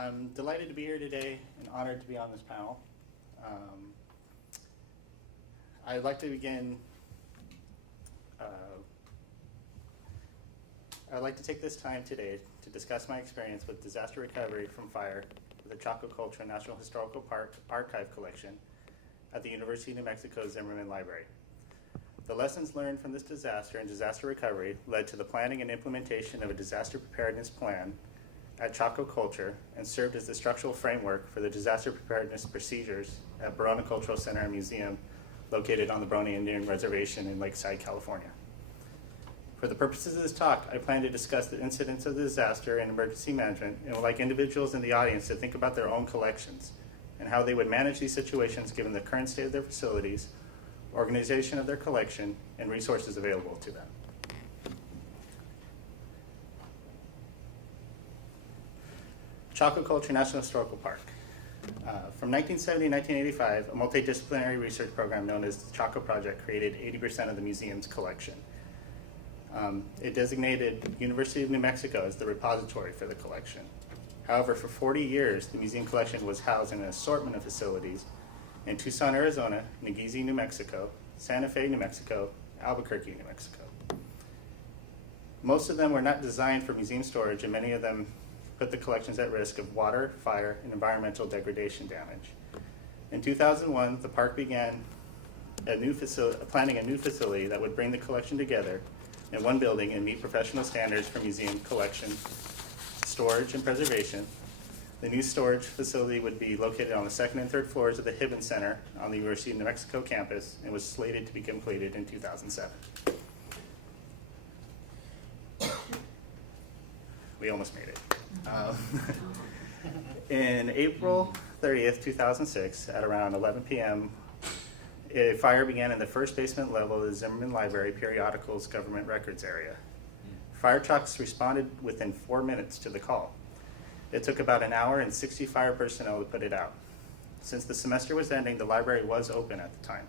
I'm delighted to be here today and honored to be on this panel. I'd like to begin, I'd like to take this time today to discuss my experience with disaster recovery from fire with the Chaco Culture National Historical Park Archive Collection at the University of New Mexico Zimmerman Library. The lessons learned from this disaster and disaster recovery led to the planning and implementation of a disaster preparedness plan at Chaco Culture and served as the structural framework for the disaster preparedness procedures at Barona Cultural Center and Museum located on the Barona Indian Reservation in Lakeside, California. For the purposes of this talk, I plan to discuss the incidents of the disaster and emergency management and would like individuals in the audience to think about their own collections and how they would manage these situations given the current state of their facilities, organization of their collection, and resources available to them. Chaco Culture National Historical Park. From 1970 to 1985, a multidisciplinary research program known as the Chaco Project created 80% of the museum's collection. It designated University of New Mexico as the repository for the collection. However, for 40 years, the museum collection was housed in an assortment of facilities in Tucson, Arizona, Nagese, New Mexico, Santa Fe, New Mexico, Albuquerque, New Mexico. Most of them were not designed for museum storage, and many of them put the collections at risk of water, fire, and environmental degradation damage. In 2001, the park began planning a new facility that would bring the collection together in one building and meet professional standards for museum collection, storage, and preservation. The new storage facility would be located on the second and third floors of the Hibbins Center on the University of New Mexico campus and was slated to be completed in 2007. We almost made it. In April 30th, 2006, at around 11 p.m., a fire began in the first basement level of the Zimmerman Library Periodicals Government Records area. Fire trucks responded within 4 minutes to the call. It took about an hour and 60 fire personnel to put it out. Since the semester was ending, the library was open at the time.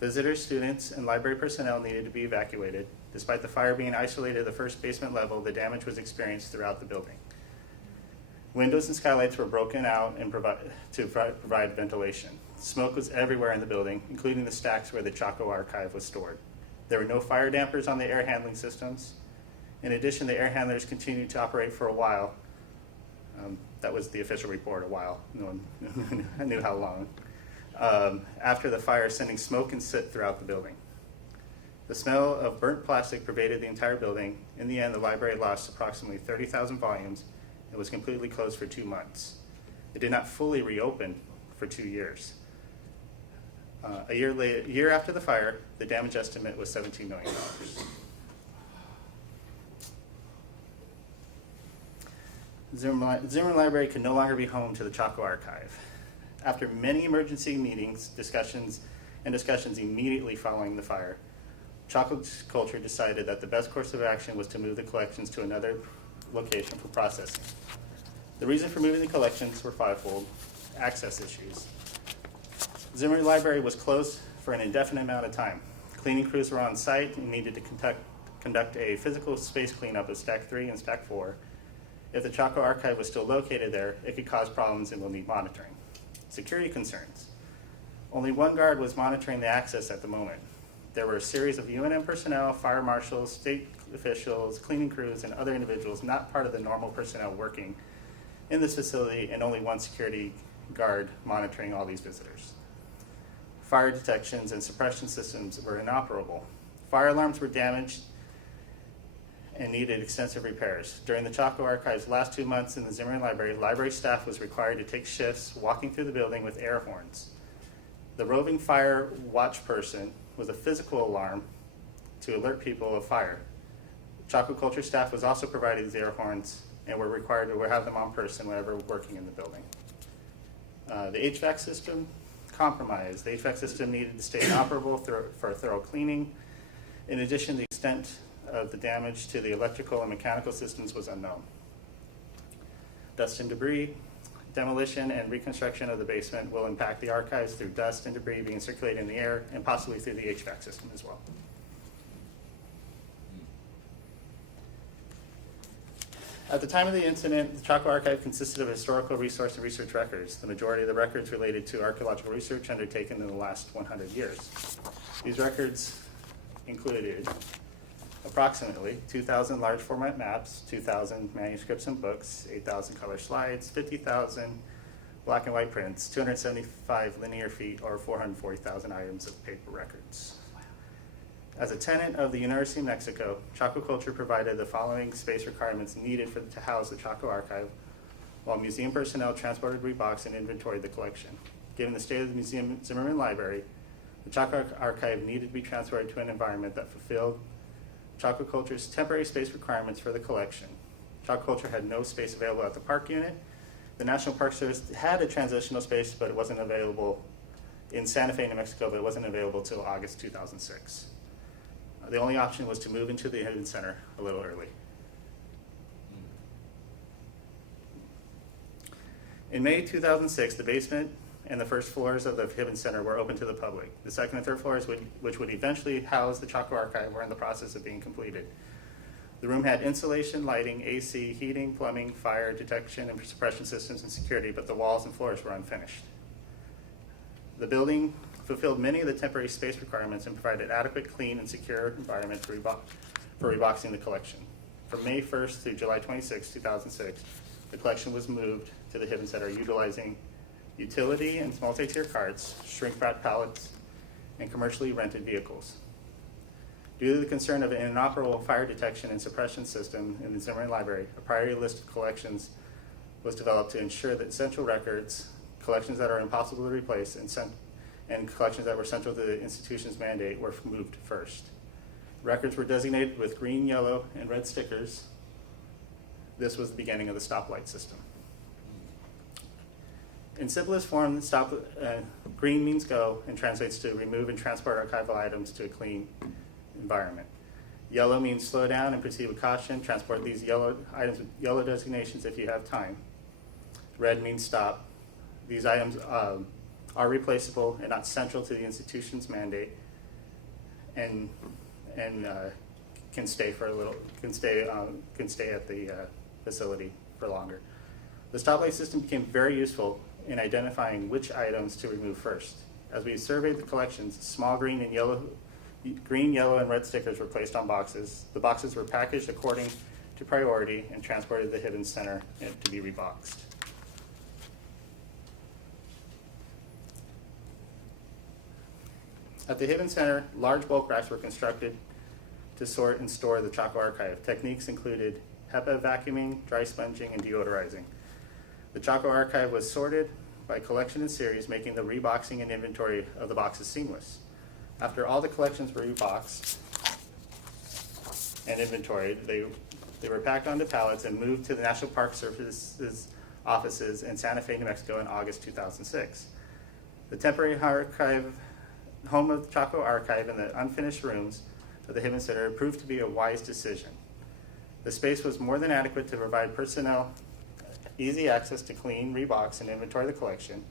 Visitors, students, and library personnel needed to be evacuated. Despite the fire being isolated at the first basement level, the damage was experienced throughout the building. Windows and skylights were broken out and to provide ventilation. Smoke was everywhere in the building, including the stacks where the Chaco archive was stored. There were no fire dampers on the air handling systems. In addition, the air handlers continued to operate for a while. That was the official report, a while. No one knew how long. After the fire, sending smoke and soot throughout the building. The smell of burnt plastic pervaded the entire building. In the end, the library lost approximately 30,000 volumes and was completely closed for 2 months. It did not fully reopen for 2 years. A year after the fire, the damage estimate was $17 million. Zimmerman Library could no longer be home to the Chaco archive. After many emergency meetings, discussions immediately following the fire, Chaco Culture decided that the best course of action was to move the collections to another location for processing. The reason for moving the collections were fivefold: access issues. Zimmerman Library was closed for an indefinite amount of time. Cleaning crews were on site and needed to conduct a physical space cleanup of Stack 3 and Stack 4. If the Chaco archive was still located there, it could cause problems and will need monitoring. Security concerns. Only one guard was monitoring the access at the moment. There were a series of UNM personnel, fire marshals, state officials, cleaning crews, and other individuals not part of the normal personnel working in this facility, and only one security guard monitoring all these visitors. Fire detections and suppression systems were inoperable. Fire alarms were damaged and needed extensive repairs. During the Chaco Archive's last 2 months in the Zimmerman Library, library staff was required to take shifts walking through the building with air horns. The roving fire watch person was a physical alarm to alert people of fire. Chaco Culture staff was also provided these air horns and were required to have them on person whenever working in the building. The HVAC system compromised. The HVAC system needed to stay inoperable for thorough cleaning. In addition, the extent of the damage to the electrical and mechanical systems was unknown. Dust and debris. Demolition and reconstruction of the basement will impact the archives through dust and debris being circulated in the air and possibly through the HVAC system as well. At the time of the incident, the Chaco Archive consisted of historical resource and research records. The majority of the records related to archaeological research undertaken in the last 100 years. These records included approximately 2,000 large format maps, 2,000 manuscripts and books, 8,000 color slides, 50,000 black and white prints, 275 linear feet, or 440,000 items of paper records. As a tenant of the University of Mexico, Chaco Culture provided the following space requirements needed to house the Chaco Archive, while museum personnel transported, reboxed, and inventoried the collection. Given the state of the Museum Zimmerman Library, the Chaco Archive needed to be transported to an environment that fulfilled Chaco Culture's temporary space requirements for the collection. Chaco Culture had no space available at the park unit. The National Park Service had a transitional space, but it wasn't available in Santa Fe, New Mexico, but it wasn't available until August 2006. The only option was to move into the Hidden Center a little early. In May 2006, the basement and the first floors of the Hidden Center were open to the public. The second and third floors, which would eventually house the Chaco Archive, were in the process of being completed. The room had insulation, lighting, AC, heating, plumbing, fire detection and suppression systems, and security, but the walls and floors were unfinished. The building fulfilled many of the temporary space requirements and provided adequate, clean, and secure environment for reboxing the collection. From May 1st through July 26, 2006, the collection was moved to the Hidden Center utilizing utility and multi-tier carts, shrink-wrap pallets, and commercially rented vehicles. Due to the concern of an inoperable fire detection and suppression system in the Zimmerman Library, a priority list of collections was developed to ensure that essential records, collections that are impossible to replace, and collections that were central to the institution's mandate were moved first. Records were designated with green, yellow, and red stickers. This was the beginning of the Stoplight system. In simplest form, green means go and translates to remove and transport archival items to a clean environment. Yellow means slow down and proceed with caution. Transport these yellow items with yellow designations if you have time. Red means stop. These items are replaceable and not central to the institution's mandate, and can stay for a little, can stay at the facility for longer. The Stoplight system became very useful in identifying which items to remove first. As we surveyed the collections, small green, yellow, and red stickers were placed on boxes. The boxes were packaged according to priority and transported to the Hidden Center to be reboxed. At the Hidden Center, large bulk racks were constructed to sort and store the Chaco Archive. Techniques included HEPA vacuuming, dry sponging, and deodorizing. The Chaco Archive was sorted by collection and series, making the reboxing and inventory of the boxes seamless. After all the collections were reboxed and inventoried, they were packed onto pallets and moved to the National Park Service's offices in Santa Fe, New Mexico in August 2006. The temporary archive, home of the Chaco Archive, and the unfinished rooms of the Hidden Center proved to be a wise decision. The space was more than adequate to provide personnel easy access to clean, rebox, and inventory the collection.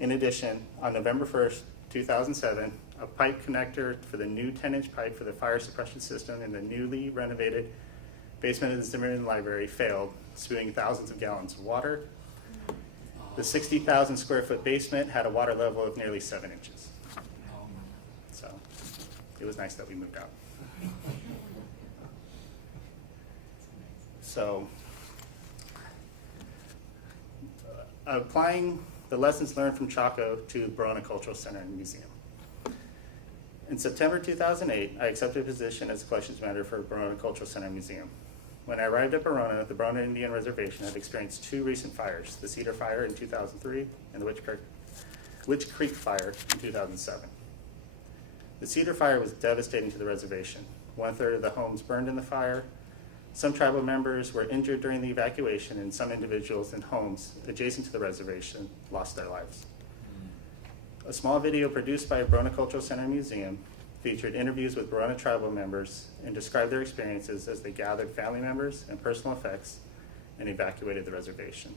In addition, on November 1st, 2007, a pipe connector for the new 10-inch pipe for the fire suppression system in the newly renovated basement of the Zimmerman Library failed, spewing thousands of gallons of water. The 60,000 square foot basement had a water level of nearly 7 inches. So it was nice that we moved out. So applying the lessons learned from Chaco to the Barona Cultural Center and Museum. In September 2008, I accepted a position as collections manager for Barona Cultural Center and Museum. When I arrived at Barona, the Barona Indian Reservation had experienced 2 recent fires, the Cedar Fire in 2003 and the Witch Creek Fire in 2007. The Cedar Fire was devastating to the reservation. 1/3 of the homes burned in the fire. Some tribal members were injured during the evacuation, and some individuals in homes adjacent to the reservation lost their lives. A small video produced by Barona Cultural Center and Museum featured interviews with Barona tribal members and described their experiences as they gathered family members and personal effects and evacuated the reservation.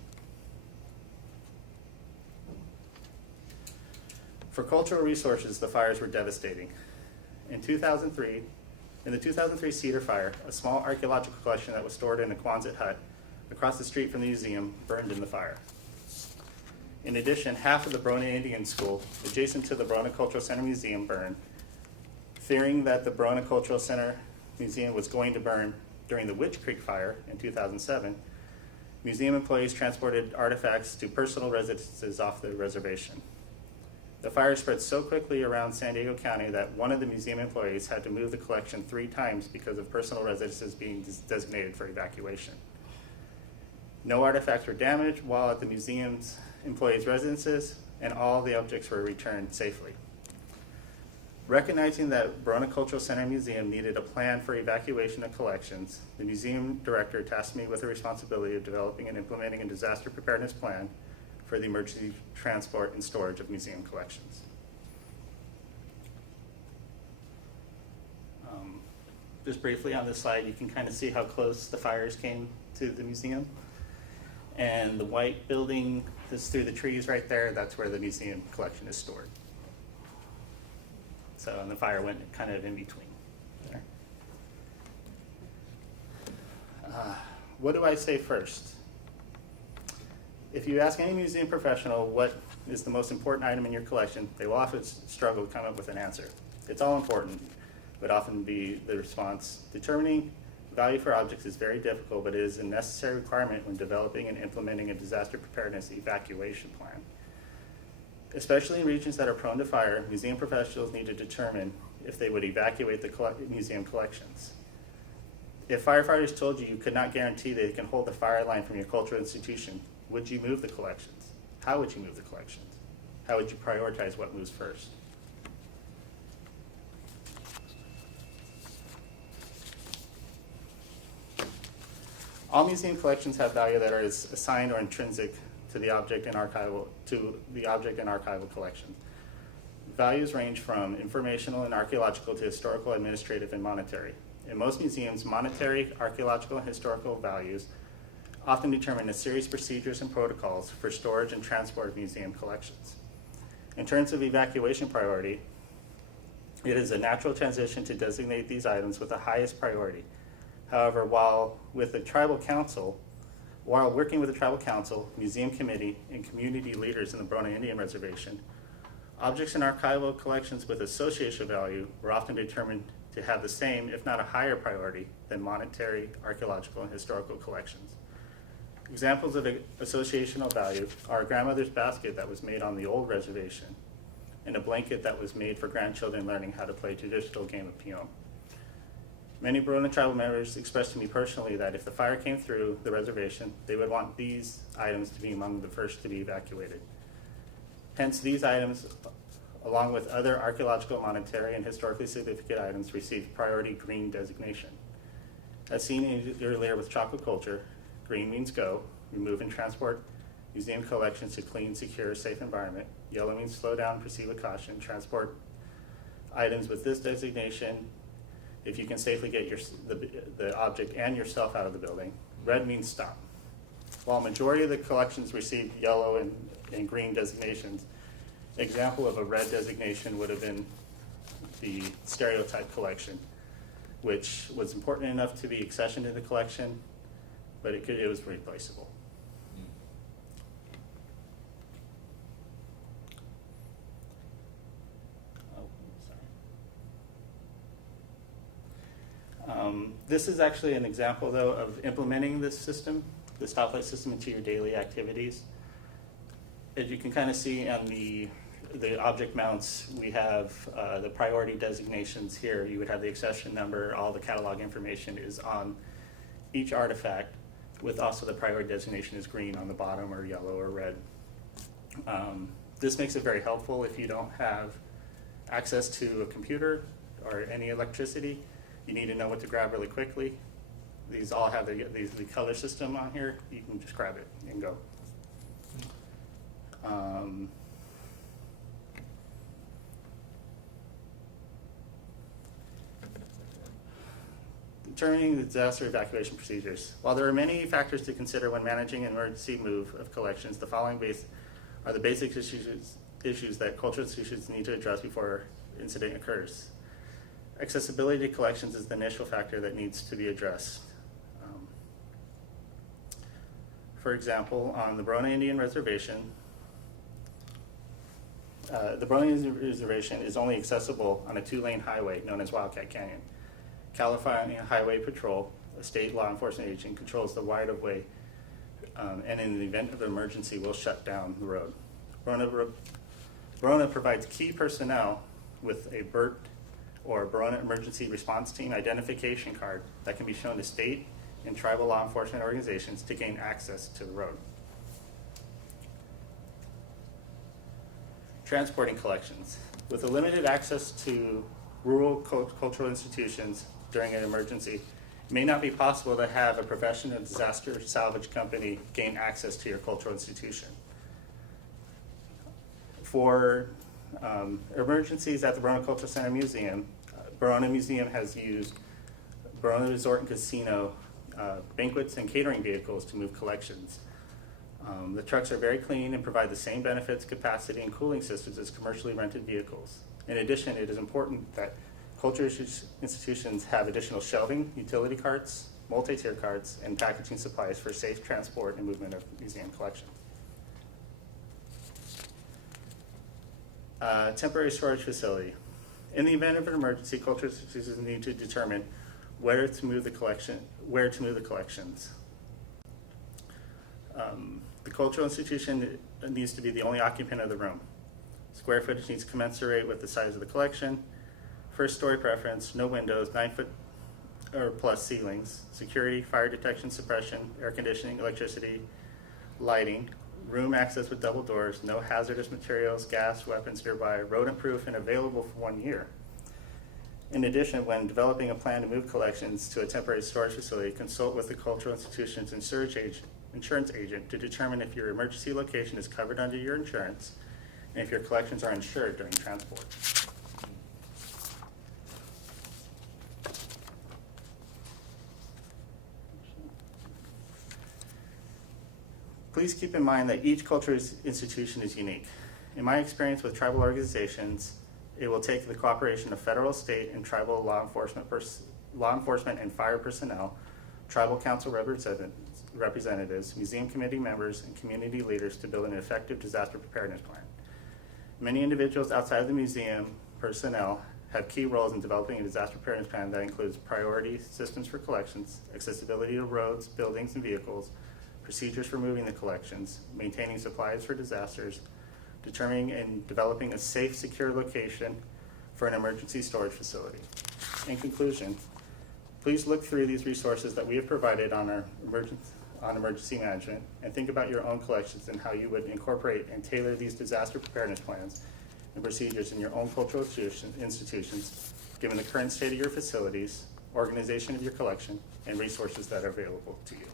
For cultural resources, the fires were devastating. In the 2003 Cedar Fire, a small archaeological collection that was stored in a Quonset hut across the street from the museum burned in the fire. In addition, half of the Brona Indian School, adjacent to the Brona Cultural Center Museum, burned. Fearing that the Brona Cultural Center Museum was going to burn during the Witch Creek fire in 2007, museum employees transported artifacts to personal residences off the reservation. The fire spread so quickly around San Diego County that one of the museum employees had to move the collection 3 times because of personal residences being designated for evacuation. No artifacts were damaged while at the museum's employees' residences, and all the objects were returned safely. Recognizing that Brona Cultural Center Museum needed a plan for evacuation of collections, the museum director tasked me with the responsibility of developing and implementing a disaster preparedness plan for the emergency transport and storage of museum collections. Just briefly on this slide, you can kind of see how close the fires came to the museum. And the white building that's through the trees right there, that's where the museum collection is stored. So, and the fire went kind of in between there. What do I say first? If you ask any museum professional what is the most important item in your collection, they will often struggle to come up with an answer. It's all important, but often be the response. Determining value for objects is very difficult, but it is a necessary requirement when developing and implementing a disaster preparedness evacuation plan. Especially in regions that are prone to fire, museum professionals need to determine if they would evacuate the museum collections. If firefighters told you you could not guarantee they can hold the fire line from your cultural institution, would you move the collections? How would you move the collections? How would you prioritize what moves first? All museum collections have value that are assigned or intrinsic to the object in archival collections. Values range from informational and archaeological to historical, administrative, and monetary. In most museums, monetary, archaeological, and historical values often determine a series of procedures and protocols for storage and transport of museum collections. In terms of evacuation priority, it is a natural transition to designate these items with the highest priority. However, while working with the tribal council, museum committee, and community leaders in the Brona Indian Reservation, objects in archival collections with association value were often determined to have the same, if not a higher priority than monetary, archaeological, and historical collections. Examples of associational value are a grandmother's basket that was made on the old reservation and a blanket that was made for grandchildren learning how to play a traditional game of peon. Many Brona tribal members expressed to me personally that if the fire came through the reservation, they would want these items to be among the first to be evacuated. Hence, these items, along with other archaeological, monetary, and historically significant items, received priority green designation. As seen earlier with chocolate culture, green means go, remove and transport museum collections to clean, secure, safe environment. Yellow means slow down, proceed with caution, transport items with this designation if you can safely get the object and yourself out of the building. Red means stop. While majority of the collections received yellow and green designations, example of a red designation would have been the stereotype collection, which was important enough to be accessioned to the collection, but it was replaceable. This is actually an example, though, of implementing this system, the Stoplight system, into your daily activities. As you can kind of see on the object mounts, we have the priority designations here. You would have the accession number, all the catalog information is on each artifact, with also the priority designation is green on the bottom or yellow or red. This makes it very helpful if you don't have access to a computer or any electricity. You need to know what to grab really quickly. These all have the color system on here. You can just grab it and go. Determining the disaster evacuation procedures. While there are many factors to consider when managing an emergency move of collections, the following are the basic issues that cultural institutions need to address before incident occurs. Accessibility to collections is the initial factor that needs to be addressed. For example, on the Barona Indian Reservation, the Barona Indian Reservation is only accessible on a 2-lane highway known as Wildcat Canyon. California Highway Patrol, a state law enforcement agent, controls the right-of-way, and in the event of an emergency will shut down the road. Barona provides key personnel with a BERT, or Barona Emergency Response Team identification card that can be shown to state and tribal law enforcement organizations to gain access to the road. Transporting collections. With a limited access to rural cultural institutions during an emergency, it may not be possible to have a professional disaster salvage company gain access to your cultural institution. For emergencies at the Barona Cultural Center Museum, Barona Museum has used Barona Resort and Casino banquets and catering vehicles to move collections. The trucks are very clean and provide the same benefits, capacity, and cooling systems as commercially rented vehicles. In addition, it is important that cultural institutions have additional shelving, utility carts, multi-tier carts, and packaging supplies for safe transport and movement of museum collections. Temporary storage facility. In the event of an emergency, cultural institutions need to determine where to move the collections. The cultural institution needs to be the only occupant of the room. Square footage needs to commensurate with the size of the collection. First story preference, no windows, 9-foot or plus ceilings, security, fire detection, suppression, air conditioning, electricity, lighting, room access with double doors, no hazardous materials, gas, weapons nearby, rodent proof, and available for 1 year. In addition, when developing a plan to move collections to a temporary storage facility, consult with the cultural institution's insurance agent to determine if your emergency location is covered under your insurance and if your collections are insured during transport. Please keep in mind that each cultural institution is unique. In my experience with tribal organizations, it will take the cooperation of federal, state, and tribal law enforcement and fire personnel, tribal council representatives, museum committee members, and community leaders to build an effective disaster preparedness plan. Many individuals outside of the museum personnel have key roles in developing a disaster preparedness plan that includes priority systems for collections, accessibility to roads, buildings, and vehicles, procedures for moving the collections, maintaining supplies for disasters, determining and developing a safe, secure location for an emergency storage facility. In conclusion, please look through these resources that we have provided on emergency management and think about your own collections and how you would incorporate and tailor these disaster preparedness plans and procedures in your own cultural institutions, given the current state of your facilities, organization of your collection, and resources that are available to you.